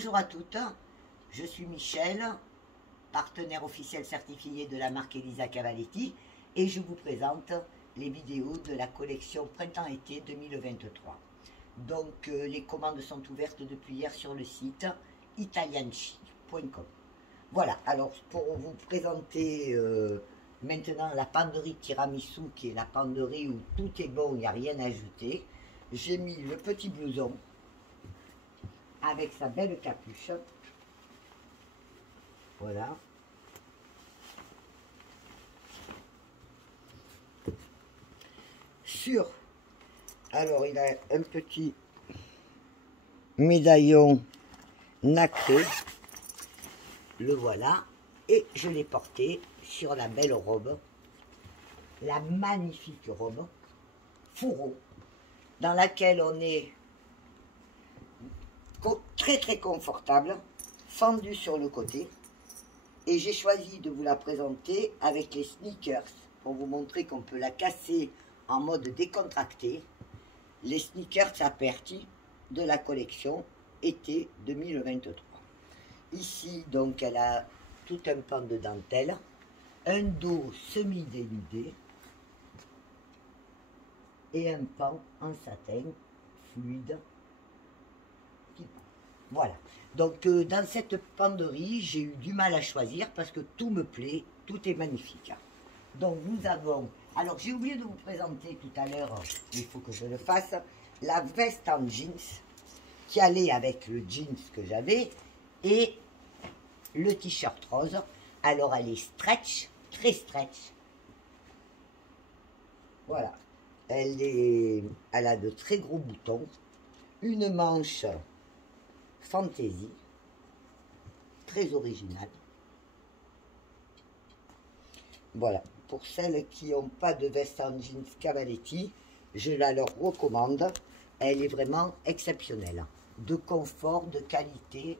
Bonjour à toutes, je suis Michel, partenaire officiel certifié de la marque Elisa Cavaletti et je vous présente les vidéos de la collection Printemps-été 2023. Donc les commandes sont ouvertes depuis hier sur le site italianchic.com. Voilà, alors pour vous présenter maintenant la penderie tiramisu qui est la penderie où tout est bon, il n'y a rien à ajouter. J'ai mis le petit blouson avec sa belle capuche. Voilà. Alors il a un petit médaillon nacré. Le voilà. Et je l'ai porté sur la belle robe. La magnifique robe fourreau dans laquelle on est très confortable, fendu sur le côté, et j'ai choisi de vous la présenter avec les sneakers pour vous montrer qu'on peut la casser en mode décontracté. Les sneakers Aperti de la collection été 2023. Ici donc elle a tout un pan de dentelle, un dos semi-dénudé et un pan en satin fluide. Voilà, donc dans cette penderie, j'ai eu du mal à choisir parce que tout me plaît, tout est magnifique. Donc nous avons, alors j'ai oublié de vous présenter tout à l'heure, il faut que je le fasse, la veste en jeans qui allait avec le jeans que j'avais et le t-shirt rose. Alors elle est stretch, très stretch. Voilà, elle a de très gros boutons, une manche fantaisie, très originale. Voilà, pour celles qui n'ont pas de veste en jeans Cavaletti, je la leur recommande. Elle est vraiment exceptionnelle, de confort, de qualité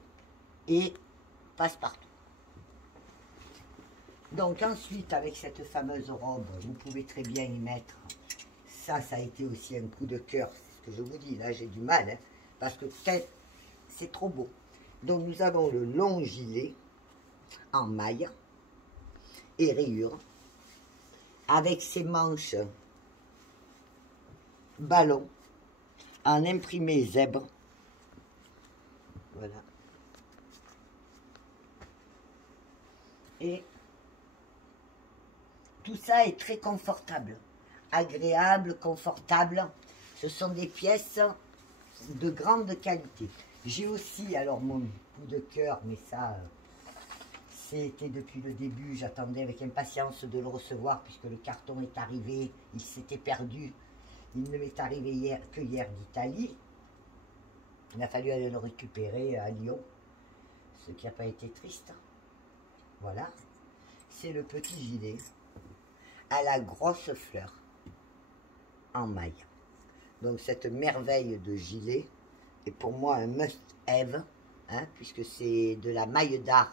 et passe-partout. Donc ensuite, avec cette fameuse robe, vous pouvez très bien y mettre, ça a été aussi un coup de cœur, c'est ce que je vous dis, là j'ai du mal, hein, parce que c'est trop beau. Donc nous avons le long gilet en maille et rayures avec ses manches ballon en imprimé zèbre. Voilà. Et tout ça est très confortable, agréable, confortable. Ce sont des pièces de grande qualité. J'ai aussi, alors mon coup de cœur, mais ça, c'était depuis le début, j'attendais avec impatience de le recevoir, puisque le carton est arrivé, il s'était perdu, il ne m'est arrivé que hier d'Italie. Il a fallu aller le récupérer à Lyon, ce qui n'a pas été triste. Voilà, c'est le petit gilet à la grosse fleur en maille. Donc cette merveille de gilet est pour moi un must-have, hein, puisque c'est de la maille d'art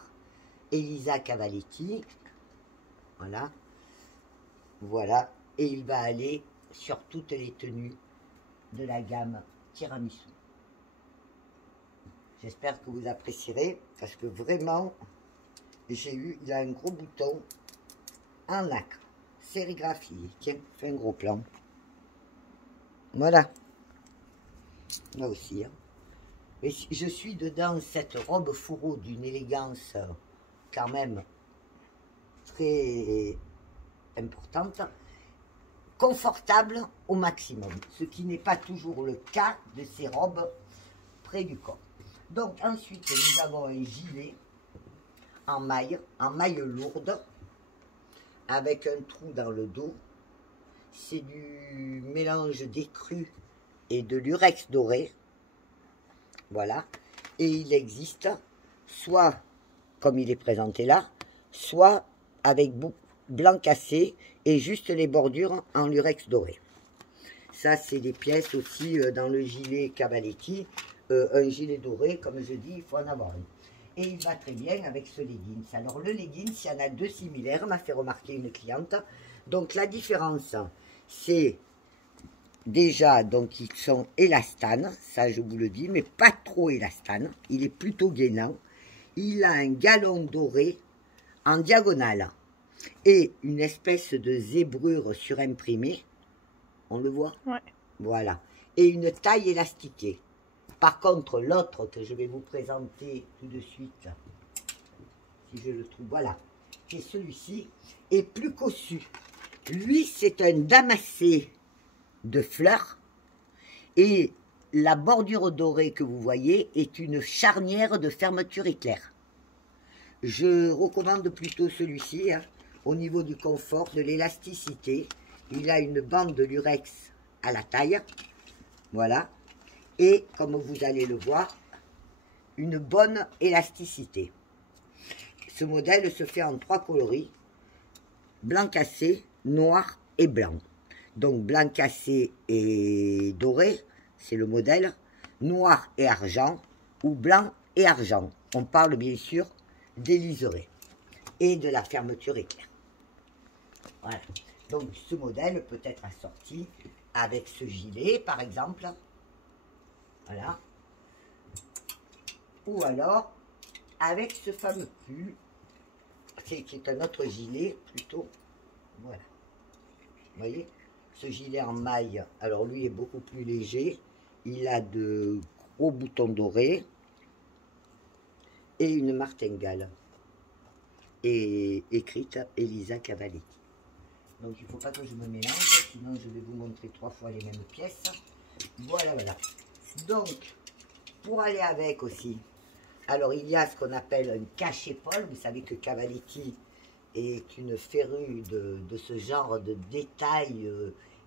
Elisa Cavaletti. Voilà. Voilà. Et il va aller sur toutes les tenues de la gamme tiramisu. J'espère que vous apprécierez, parce que vraiment, il a un gros bouton en nacre, sérigraphié. Tiens, fais un gros plan. Voilà. Là aussi, hein. Et je suis dedans cette robe fourreau d'une élégance quand même très importante, confortable au maximum, ce qui n'est pas toujours le cas de ces robes près du corps. Donc ensuite nous avons un gilet en maille lourde, avec un trou dans le dos. C'est du mélange d'écru et de lurex doré. Voilà. Et il existe soit comme il est présenté là, soit avec blanc cassé et juste les bordures en lurex doré. Ça, c'est des pièces aussi dans le gilet Cavaletti. Un gilet doré, comme je dis, il faut en avoir un. Et il va très bien avec ce leggings. Alors le leggings, il y en a deux similaires, m'a fait remarquer une cliente. Donc la différence, c'est déjà, donc ils sont élastanes, ça je vous le dis, mais pas trop élastanes. Il est plutôt gainant. Il a un galon doré en diagonale et une espèce de zébrure surimprimée. On le voit? Ouais. Voilà. Et une taille élastiquée. Par contre, l'autre que je vais vous présenter tout de suite, si je le trouve, voilà, qui est celui-ci, est plus cossu. Lui, c'est un damassé de fleurs et la bordure dorée que vous voyez est une charnière de fermeture éclair. Je recommande plutôt celui-ci, hein, au niveau du confort, de l'élasticité. Il a une bande de lurex à la taille, voilà, et comme vous allez le voir, une bonne élasticité. Ce modèle se fait en 3 coloris, blanc cassé, noir et blanc. Donc blanc cassé et doré, c'est le modèle, noir et argent, ou blanc et argent. On parle bien sûr des liserés et de la fermeture éclair. Voilà. Donc ce modèle peut être assorti avec ce gilet par exemple. Voilà. Ou alors avec ce fameux pull, qui est un autre gilet plutôt. Voilà. Vous voyez, ce gilet en maille, alors lui est beaucoup plus léger. Il a de gros boutons dorés et une martingale. Et écrite Elisa Cavalletti. Donc il ne faut pas que je me mélange, sinon je vais vous montrer 3 fois les mêmes pièces. Voilà, voilà. Donc, pour aller avec aussi, alors il y a ce qu'on appelle un cache-épaule. Vous savez que Cavalletti est une férue de ce genre de détails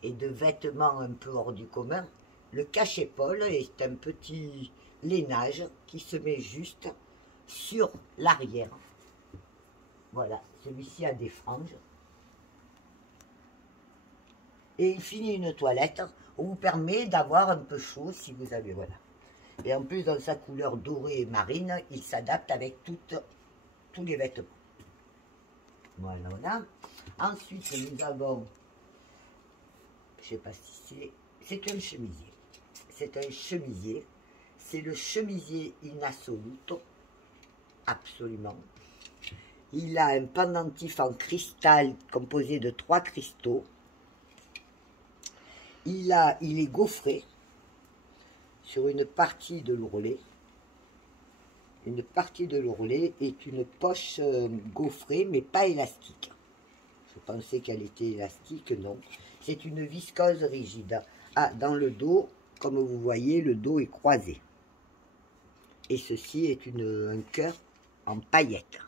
et de vêtements un peu hors du commun. Le cache-épaule est un petit lainage qui se met juste sur l'arrière. Voilà, celui-ci a des franges. Et il finit une toilette, on vous permet d'avoir un peu chaud si vous avez, voilà. Et en plus, dans sa couleur dorée et marine, il s'adapte avec tous les vêtements. Voilà, voilà. Ensuite, nous avons, je ne sais pas si c'est un chemisier. C'est un chemisier. C'est le chemisier in assoluto. Absolument. Il a un pendentif en cristal composé de 3 cristaux. Il est gaufré sur une partie de l'ourlet. Une partie de l'ourlet est une poche gaufrée, mais pas élastique. Je pensais qu'elle était élastique, non. C'est une viscose rigide. Ah, dans le dos, comme vous voyez, le dos est croisé. Et ceci est un cœur en paillettes.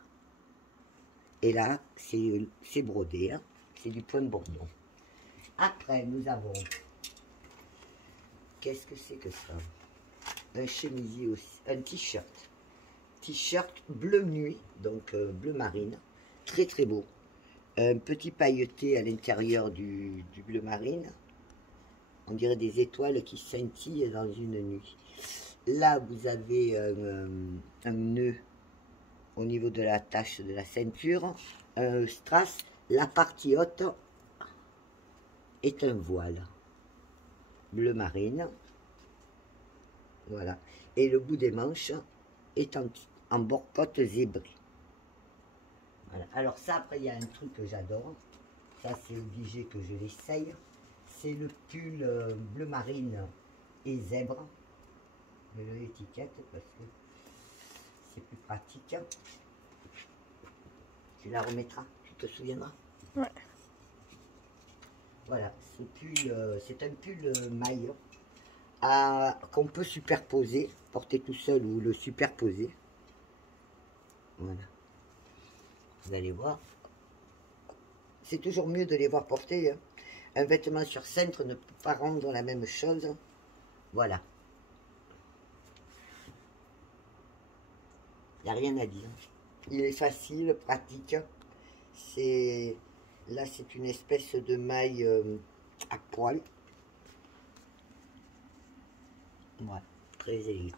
Et là, c'est brodé, hein. C'est du point de Bordeaux. Après, nous avons... Qu'est-ce que c'est que ça? Un chemisier aussi, un t-shirt. T-shirt bleu nuit, donc bleu marine. Très très beau. Un petit pailleté à l'intérieur du bleu marine. On dirait des étoiles qui scintillent dans une nuit. Là, vous avez un nœud au niveau de la tache de la ceinture, un strass. La partie haute est un voile bleu marine, voilà, et le bout des manches est en bord-côte zébré. Voilà. Alors ça, après, il y a un truc que j'adore, ça c'est obligé que je l'essaye, c'est le pull bleu marine et zèbre, l'étiquette parce que c'est plus pratique. Tu la remettras, tu te souviendras? Ouais. Voilà, ce pull, c'est un pull maille qu'on peut superposer, porter tout seul ou le superposer. Voilà. Vous allez voir. C'est toujours mieux de les voir porter, hein. Un vêtement sur cintre ne peut pas rendre la même chose. Voilà. Il n'y a rien à dire. Il est facile, pratique. Là, c'est une espèce de maille à poil. Voilà, très élégant.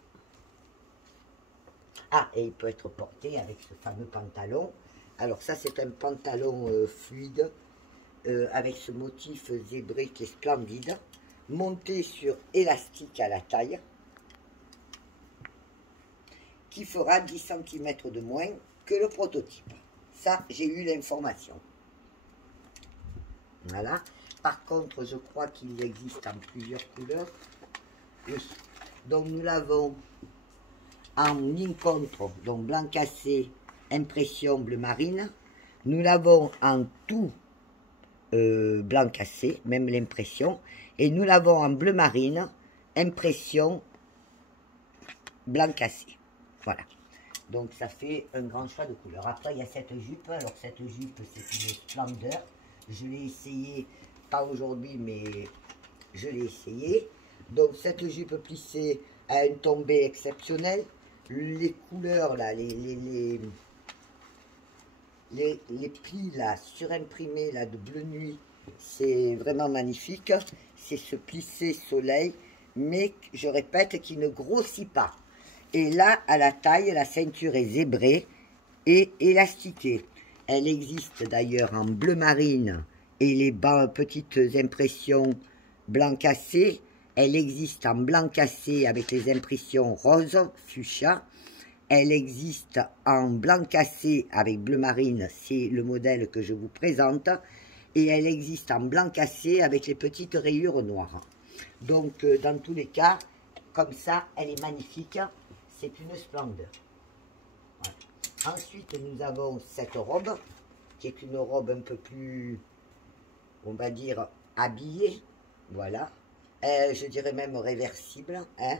Ah, et il peut être porté avec ce fameux pantalon. Alors ça, c'est un pantalon fluide avec ce motif zébré qui est splendide. monté sur élastique à la taille, qui fera 10 cm de moins que le prototype. Ça, j'ai eu l'information. Voilà. Par contre, je crois qu'il existe en plusieurs couleurs. Oui. Donc, nous l'avons en ligne contre, donc blanc cassé, impression bleu marine. Nous l'avons en tout blanc cassé, même l'impression. Et nous l'avons en bleu marine, impression blanc cassé. Voilà. Donc ça fait un grand choix de couleurs. Après il y a cette jupe. Alors cette jupe c'est une splendeur. Je l'ai essayé, pas aujourd'hui mais je l'ai essayé. Donc cette jupe plissée a une tombée exceptionnelle. Les couleurs là, les plis là, surimprimés là de bleu nuit, c'est vraiment magnifique. C'est ce plissé soleil, mais je répète qu'il ne grossit pas. Et là, à la taille, la ceinture est zébrée et élastiquée. Elle existe d'ailleurs en bleu marine et les petites impressions blanc cassé. Elle existe en blanc cassé avec les impressions rose, fuchsia. Elle existe en blanc cassé avec bleu marine, c'est le modèle que je vous présente. Et elle existe en blanc cassé avec les petites rayures noires. Donc, dans tous les cas, comme ça, elle est magnifique. C'est une splendeur. Voilà. Ensuite, nous avons cette robe, qui est une robe un peu plus, on va dire, habillée. Voilà. Je dirais même réversible. Hein.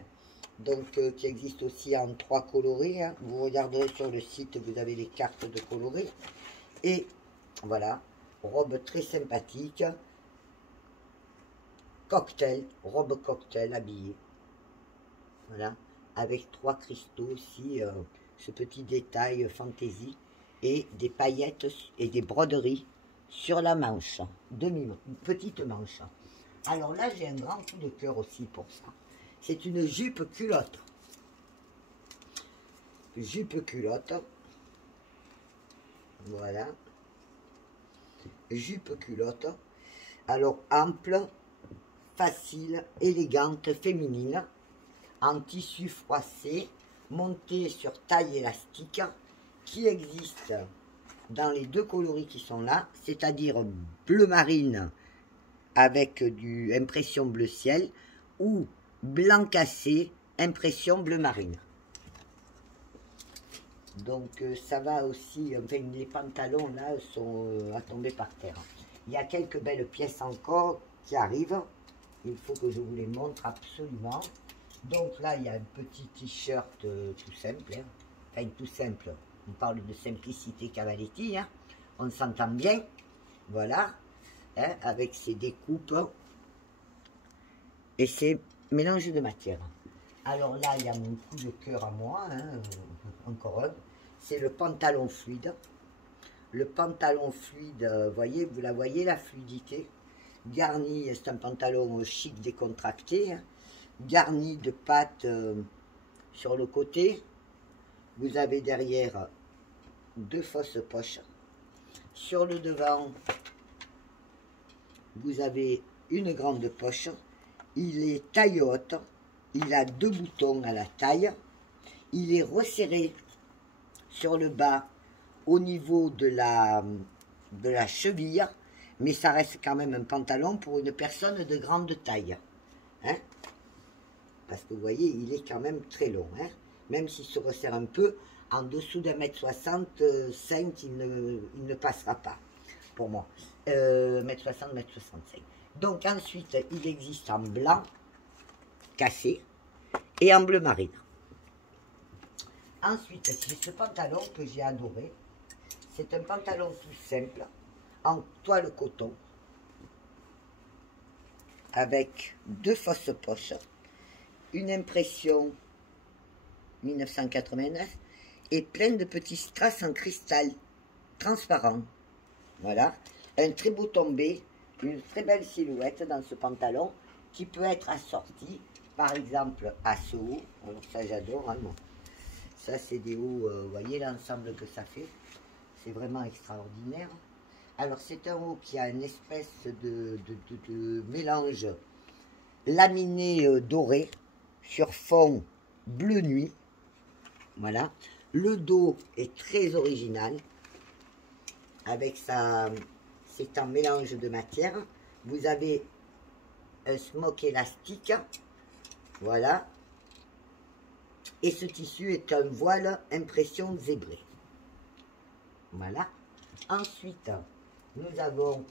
Donc, qui existe aussi en 3 coloris. Hein. Vous regarderez sur le site, vous avez les cartes de coloris. Et voilà, robe très sympathique. Cocktail, robe cocktail habillée. Voilà, avec 3 cristaux aussi, ce petit détail fantaisie. Et des paillettes et des broderies sur la manche, petite manche. Alors là, j'ai un grand coup de cœur aussi pour ça. C'est une jupe culotte. Jupe culotte. Voilà. Jupe culotte. Alors ample, facile, élégante, féminine. En tissu froissé, montée sur taille élastique, qui existe dans les 2 coloris qui sont là, c'est-à-dire bleu marine avec du impression bleu ciel ou blanc cassé, impression bleu marine. Donc ça va aussi, enfin les pantalons là sont à tomber par terre. Il y a quelques belles pièces encore qui arrivent. Il faut que je vous les montre absolument. Donc là il y a un petit t-shirt tout simple. Hein. Enfin tout simple. On parle de simplicité Cavaletti. Hein. On s'entend bien. Voilà. Hein, avec ses découpes et ses mélanges de matière. Alors là, il y a mon coup de cœur à moi, hein, encore un, c'est le pantalon fluide. Le pantalon fluide, voyez, vous la voyez, la fluidité. Garni, c'est un pantalon chic décontracté, hein, garni de pattes sur le côté. Vous avez derrière 2 fausses poches. Sur le devant, vous avez une grande poche. Il est taille haute. Il a 2 boutons à la taille. Il est resserré sur le bas au niveau de la cheville. Mais ça reste quand même un pantalon pour une personne de grande taille. Hein? Parce que vous voyez, il est quand même très long. Hein? Même s'il se resserre un peu, en dessous d'1,65 m, il ne passera pas. Pour moi. 1,60 m, 1,65 m. Donc ensuite, il existe en blanc cassé et en bleu marine. Ensuite, c'est ce pantalon que j'ai adoré. C'est un pantalon tout simple, en toile coton, avec 2 fausses poches, une impression 1989 et plein de petits strass en cristal transparent. Voilà, un très beau tombé, une très belle silhouette dans ce pantalon qui peut être assorti, par exemple, à ce haut. Alors ça j'adore, hein, ça c'est des hauts, vous voyez l'ensemble que ça fait, c'est vraiment extraordinaire. Alors c'est un haut qui a une espèce de mélange laminé doré sur fond bleu nuit. Voilà. Le dos est très original. Avec sa... C'est un mélange de matière. Vous avez un smock élastique. Voilà. Et ce tissu est un voile impression zébrée. Voilà. Ensuite, nous avons,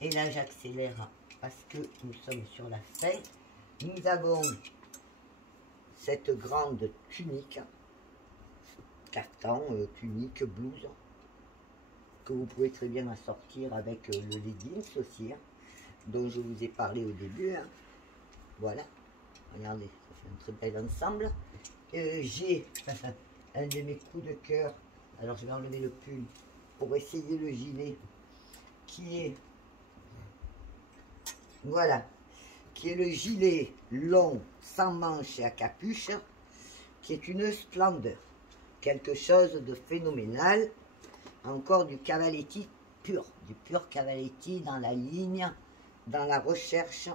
et là j'accélère parce que nous sommes sur la fin, nous avons cette grande tunique, carton, tunique, blouse, que vous pouvez très bien assortir avec le leggings aussi, hein, dont je vous ai parlé au début. Hein. Voilà. Regardez, ça fait un très bel ensemble. J'ai un de mes coups de cœur. Alors je vais enlever le pull pour essayer le gilet qui est, voilà, qui est le gilet long sans manches et à capuche, qui est une splendeur, quelque chose de phénoménal. Encore du Cavaletti pur, du pur Cavaletti dans la ligne, dans la recherche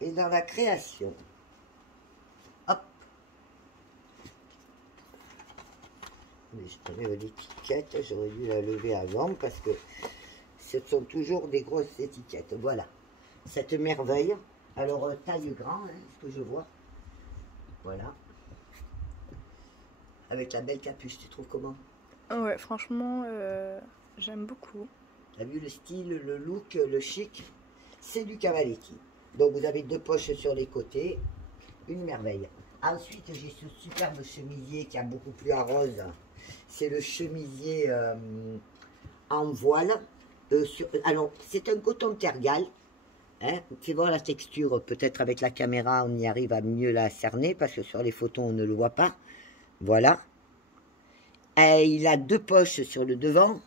et dans la création. Hop. Mais je tenais l'étiquette, j'aurais dû la lever avant parce que ce sont toujours des grosses étiquettes. Voilà, cette merveille. Alors taille grand, hein, ce que je vois. Voilà. Avec la belle capuche, tu trouves comment? Ouais, franchement, j'aime beaucoup. Tu as vu le style, le look, le chic? C'est du Cavaletti. Donc vous avez 2 poches sur les côtés, une merveille. Ensuite j'ai ce superbe chemisier qui a beaucoup plu à Rose. C'est le chemisier en voile. Alors c'est un coton tergal. Hein, fais voir la texture, peut-être avec la caméra on y arrive à mieux la cerner parce que sur les photos on ne le voit pas. Voilà. Et il a 2 poches sur le devant.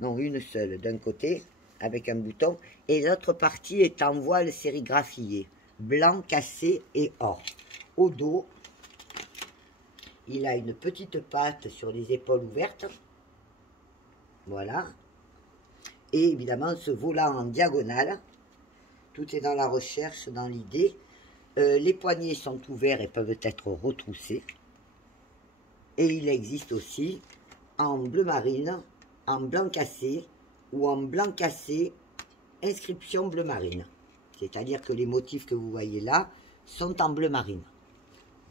Non, une seule d'un côté avec un bouton, et l'autre partie est en voile sérigraphié, blanc, cassé et or. Au dos, il a une petite patte sur les épaules ouvertes, voilà, et évidemment ce volant en diagonale, tout est dans la recherche, dans l'idée. Les poignets sont ouverts et peuvent être retroussés, et il existe aussi en bleu marine, en blanc cassé, ou en blanc cassé, inscription bleu marine. C'est-à-dire que les motifs que vous voyez là sont en bleu marine.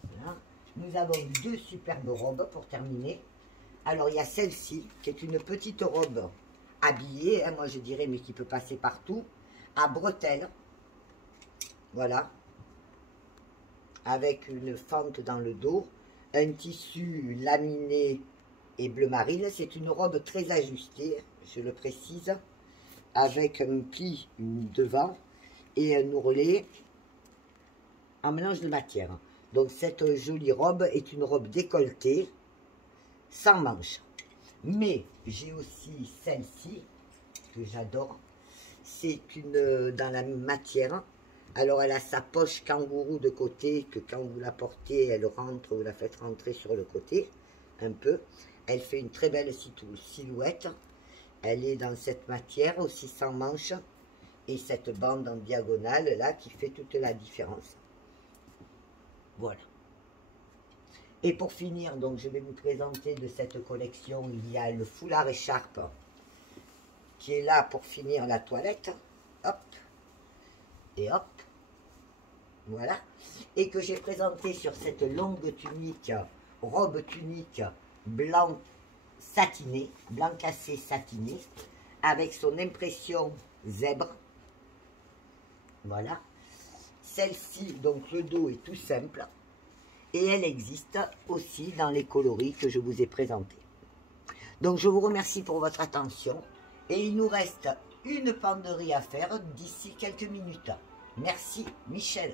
Voilà. Nous avons 2 superbes robes pour terminer. Alors il y a celle-ci, qui est une petite robe habillée, hein, moi je dirais, mais qui peut passer partout, à bretelles. Voilà. Avec une fente dans le dos, un tissu laminé et bleu marine. C'est une robe très ajustée, je le précise, avec un pli devant et un ourlet en mélange de matière. Donc cette jolie robe est une robe décolletée, sans manches. Mais j'ai aussi celle-ci, que j'adore. C'est une dans la matière. Alors elle a sa poche kangourou de côté, que quand vous la portez, elle rentre, vous la faites rentrer sur le côté, un peu. Elle fait une très belle silhouette. Elle est dans cette matière aussi sans manches. Et cette bande en diagonale là qui fait toute la différence. Voilà. Et pour finir, donc je vais vous présenter de cette collection, il y a le foulard écharpe qui est là pour finir la toilette. Hop. Et hop. Voilà. Et que j'ai présenté sur cette longue tunique, robe tunique blanc satiné, blanc cassé satiné, avec son impression zèbre. Voilà. Celle-ci, donc le dos est tout simple. Et elle existe aussi dans les coloris que je vous ai présentés. Donc je vous remercie pour votre attention. Et il nous reste une penderie à faire d'ici quelques minutes. Merci Michel.